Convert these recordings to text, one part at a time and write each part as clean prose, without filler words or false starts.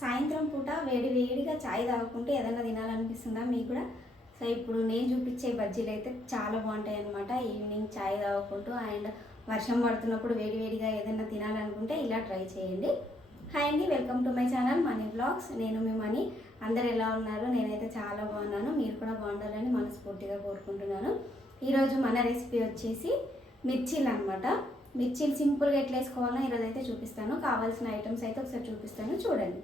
సాయంత్రం పూట వేడిగా చాయ్ తాగుకుంటే ఏదైనా తినాలనిపిస్తుందా మీకు కూడా? సో ఇప్పుడు నేను చూపించే బజ్జీలు అయితే చాలా బాగుంటాయి అన్నమాట. ఈవినింగ్ చాయ్ తాగుకుంటూ అండ్ వర్షం పడుతున్నప్పుడు వేడిగా ఏదైనా తినాలనుకుంటే ఇలా ట్రై చేయండి. హాయ్ అండి, welcome to my channel money blogs. నేను మీ మనీ. అందరు ఎలా ఉన్నారు? నేనైతే చాలా బాగున్నాను. మీరు కూడా బాగుండాలని మనస్ఫూర్తిగా కోరుకుంటున్నాను. ఈరోజు మన రెసిపీ వచ్చేసి మిర్చీలు అనమాట. మిర్చీలు సింపుల్గా ఎట్లా వేసుకోవాలో ఈరోజు అయితే చూపిస్తాను. కావాల్సిన ఐటమ్స్ అయితే ఒకసారి చూపిస్తాను, చూడండి.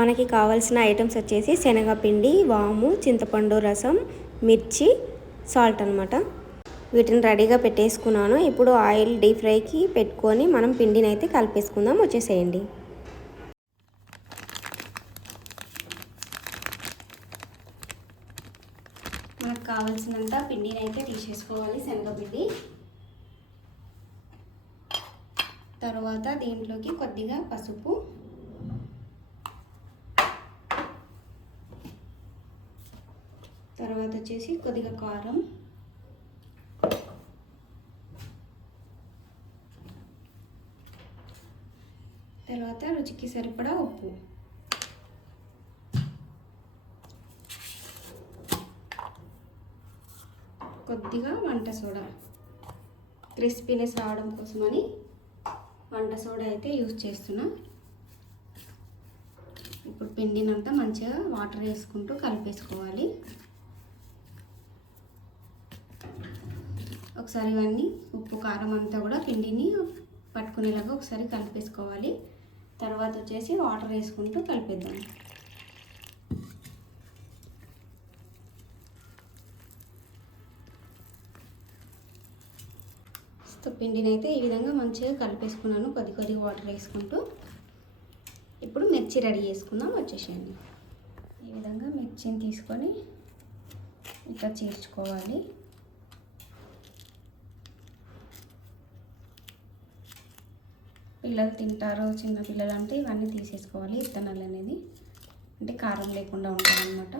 మనకి కావాల్సిన ఐటమ్స్ వచ్చేసి శనగపిండి, వాము, చింతపండు రసం, మిర్చి, సాల్ట్ అనమాట. వీటిని రెడీగా పెట్టేసుకున్నాను. ఇప్పుడు ఆయిల్ డీప్ ఫ్రైకి పెట్టుకొని మనం పిండిని అయితే కలిపేసుకుందాం. వచ్చేసేయండి. మనకు కావాల్సినంత పిండిని అయితే తీసేసుకోవాలి. శనగపిండి తర్వాత దీంట్లోకి కొద్దిగా పసుపు, తర్వాత వచ్చేసి కొద్దిగా కారం, తర్వాత రుచికి సరిపడా ఉప్పు, కొద్దిగా వంట సోడా. క్రిస్పీనెస్ రావడం కోసమని వంట సోడా అయితే యూజ్ చేస్తున్నా. ఇప్పుడు పిండినంతా మంచిగా వాటర్ వేసుకుంటూ కలిపేసుకోవాలి. ఒకసారి ఇవన్నీ ఉప్పు కారం అంతా కూడా పిండిని పట్టుకునేలాగా ఒకసారి కలిపేసుకోవాలి. తర్వాత వచ్చేసి వాటర్ వేసుకుంటూ కలిపేద్దాం. పిండిని అయితే ఈ విధంగా మంచిగా కలిపేసుకున్నాను, కొద్దిగా వాటర్ వేసుకుంటూ. ఇప్పుడు మిర్చి రెడీ చేసుకుందాం. వచ్చేసేయండి. ఈ విధంగా మిర్చిని తీసుకొని ఇట్లా చీల్చుకోవాలి. పిల్లలు తింటారు, చిన్న పిల్లలు అంటే ఇవన్నీ తీసేసుకోవాలి. విత్తనాలు అనేది అంటే కారం లేకుండా ఉంటుంది అన్నమాట.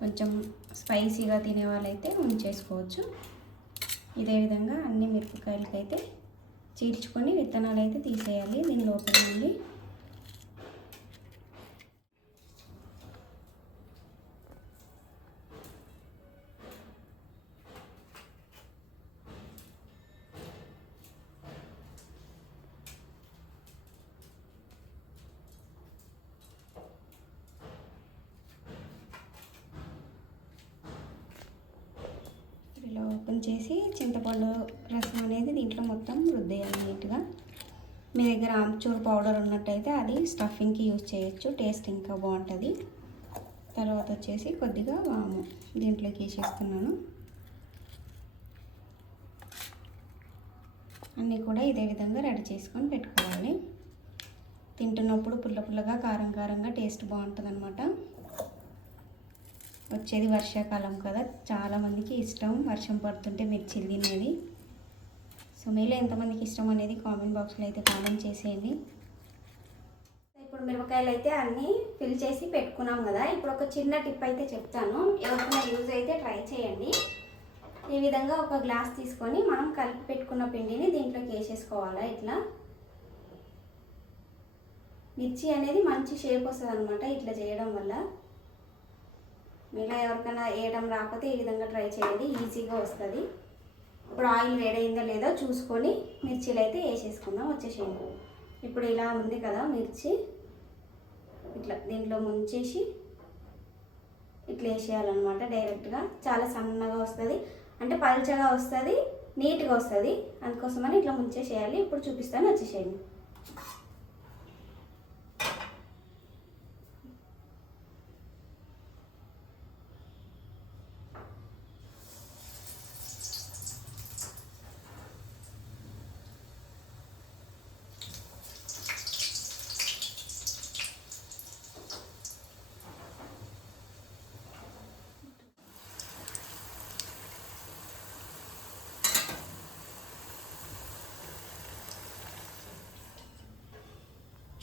కొంచెం స్పైసీగా తినే వాళ్ళైతే ఉంచేసుకోవచ్చు. ఇదే విధంగా అన్ని మిరపకాయలకైతే చీల్చుకొని విత్తనాలు అయితే తీసేయాలి దీని లోపల నుండి. ఇలా ఓపెన్ చేసి చింతపండు రసం అనేది దీంట్లో మొత్తం రుద్దేయాలి నీట్గా. మీ దగ్గర ఆమ్చూర్ పౌడర్ ఉన్నట్టయితే అది స్టఫింగ్కి యూజ్ చేయొచ్చు, టేస్ట్ ఇంకా బాగుంటుంది. తర్వాత వచ్చేసి కొద్దిగా వాము దీంట్లోకి వేసేస్తున్నాను. అన్నీ కూడా ఇదే విధంగా రెడీ చేసుకొని పెట్టుకోవాలి. తింటున్నప్పుడు పుల్లగా కారంగా టేస్ట్ బాగుంటుంది అన్నమాట. వచ్చేది వర్షాకాలం కదా, చాలామందికి ఇష్టం వర్షం పడుతుంటే మిర్చిలు తినేది. సో మీలో ఎంతమందికి ఇష్టం అనేది కామెంట్ బాక్స్లో అయితే కామెంట్ చేసేయండి. ఇప్పుడు మిరపకాయలు అయితే అన్నీ ఫిల్ చేసి పెట్టుకున్నాం కదా. ఇప్పుడు ఒక చిన్న టిప్ అయితే చెప్తాను, ఎవరికైనా యూజ్ అయితే ట్రై చేయండి. ఈ విధంగా ఒక గ్లాస్ తీసుకొని మనం కలిపి పెట్టుకున్న పిండిని దీంట్లోకి వేసేసుకోవాలి. ఇట్లా మిర్చి అనేది మంచి షేప్ వస్తుంది అనమాట ఇట్లా చేయడం వల్ల. మీలో ఎవరికైనా వేయడం రాకపోతే ఈ విధంగా ట్రై చేయండి, ఈజీగా వస్తుంది. ఇప్పుడు ఆయిల్ వేడైందో లేదో చూసుకొని మిర్చీలు అయితే వేసేసుకుందాం. వచ్చేసేయండి. ఇప్పుడు ఇలా ఉంది కదా మిర్చి, ఇట్లా దీంట్లో ముంచేసి ఇట్లా వేసేయాలన్నమాట డైరెక్ట్గా. చాలా సన్నగా వస్తుంది, అంటే పల్చగా వస్తుంది, నీట్గా వస్తుంది. అందుకోసమని ఇట్లా ముంచేసేయాలి. ఇప్పుడు చూపిస్తాను, వచ్చేసేయండి.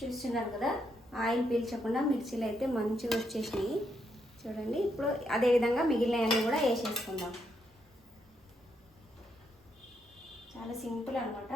చూస్తున్నారు కదా, ఆయిల్ పీల్చకుండా మిర్చీలు అయితే మంచిగా వచ్చేసినాయి చూడండి. ఇప్పుడు అదేవిధంగా మిగిలినవన్నీ కూడా వేసేసుకుందాం. చాలా సింపుల్ అనమాట.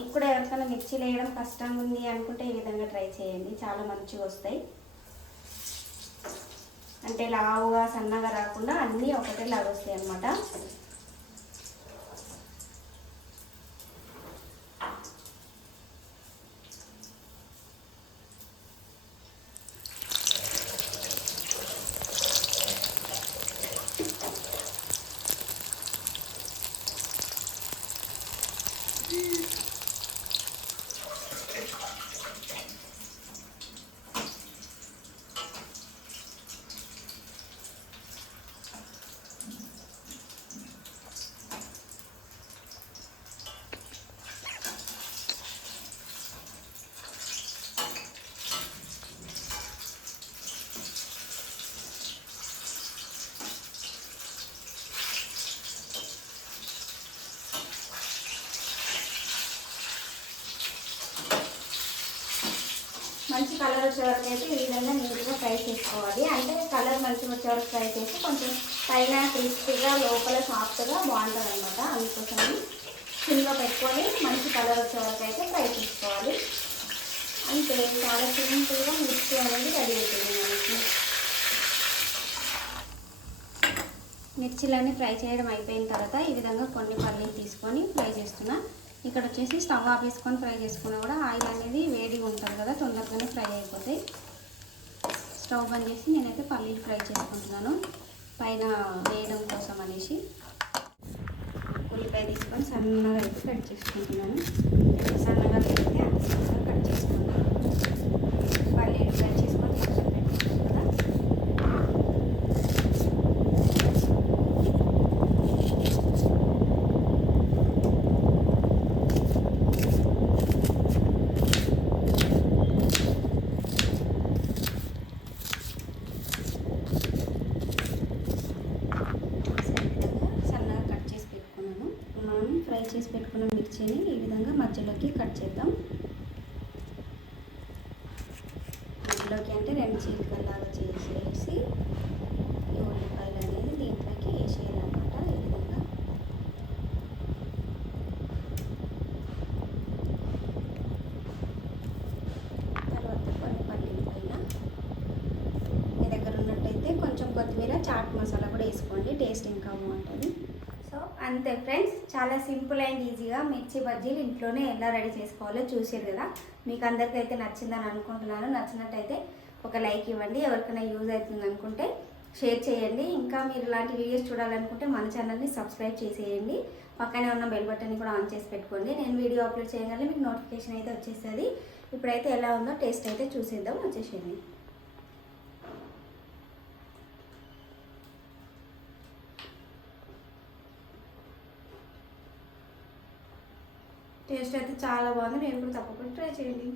మీకు కూడా ఎవరికైనా మిర్చీలు వేయడం కష్టంగా ఉంది అనుకుంటే ఈ విధంగా ట్రై చేయండి, చాలా మంచిగా వస్తాయి. అంటే లావుగా సన్నగా రాకుండా అన్నీ ఒకటేలాగా వస్తాయి అన్నమాట. మంచి కలర్ వచ్చే వరకు అయితే ఈ విధంగా నీట్గా ఫ్రై చేసుకోవాలి. అంటే కలర్ మంచిగా వచ్చే వరకు ఫ్రై చేసి కొంచెం పైన క్రిస్పీగా లోపల సాఫ్ట్గా బాగుంటుంది అనమాట. అందుకోసం సిమ్లో పెట్టుకొని మంచి కలర్ వచ్చే వరకు అయితే ఫ్రై చేసుకోవాలి. అంతే, చాలా సింపుల్గా మిర్చి అనేది రెడీ అవుతుంది మనకి. మిర్చిలన్నీ ఫ్రై చేయడం అయిపోయిన తర్వాత ఈ విధంగా కొన్ని పల్లీలు తీసుకొని ఫ్రై చేస్తున్నా. ఇక్కడ వచ్చేసి స్టవ్ ఆపేసుకొని ఫ్రై చేసుకున్నా కూడా ఆయిల్ అనేది వేడిగా ఉంటుంది కదా, తొందరగానే ఫ్రై అయిపోతాయి. స్టవ్ బంద్ చేసి నేనైతే పల్లీలు ఫ్రై చేసుకుంటున్నాను పైన వేయడం కోసం అనేసి. ఉల్లిపాయ తీసుకొని సన్నగా అయితే కట్ చేసుకుంటున్నాను. సన్నగా పెడితే అంత సన్నగా కట్ చేసుకుంటాను. పల్లీలు ఫ్రై చేసుకొని పెట్టుకుంటాను కదా. ఫ్రై చేసి పెట్టుకున్న మిర్చిని ఈ విధంగా మధ్యలోకి కట్ చేద్దాం. మధ్యలోకి అంటే 2 చీలికల్లాగా చేసేసి ఈ ఉల్లిపాయలు అనేది దీంట్లోకి వేసేయాలన్నమాట. ఈ విధంగా తర్వాత కొన్ని పల్లీల పైన మీ దగ్గర ఉన్నట్టయితే కొంచెం కొత్తిమీర, చాట్ మసాలా కూడా వేసుకోండి, టేస్ట్ ఇంకా బాగుంటుంది. సో అంతే ఫ్రెండ్స్, చాలా సింపుల్ అండ్ ఈజీగా మిర్చి బజ్జీలు ఇంట్లోనే ఎలా రెడీ చేసుకోవాలో చూసారు కదా. మీకు అందరికీ అయితే నచ్చిందని అనుకుంటున్నాను. నచ్చినట్టయితే ఒక లైక్ ఇవ్వండి. ఎవరికైనా యూజ్ అవుతుంది అనుకుంటే షేర్ చేయండి. ఇంకా మీరు ఇలాంటి వీడియోస్ చూడాలనుకుంటే మన ఛానల్ని సబ్స్క్రైబ్ చేసేయండి. పక్కనే ఉన్న బెల్ బటన్ని కూడా ఆన్ చేసి పెట్టుకోండి. నేను వీడియో అప్లోడ్ చేయగానే మీకు నోటిఫికేషన్ అయితే వచ్చేస్తుంది. ఇప్పుడైతే ఎలా ఉందో టేస్ట్ అయితే చూసేద్దాం. వచ్చేసేయండి. టేస్ట్ అయితే చాలా బాగుంది. మీరు కూడా తప్పకుండా ట్రై చేయండి.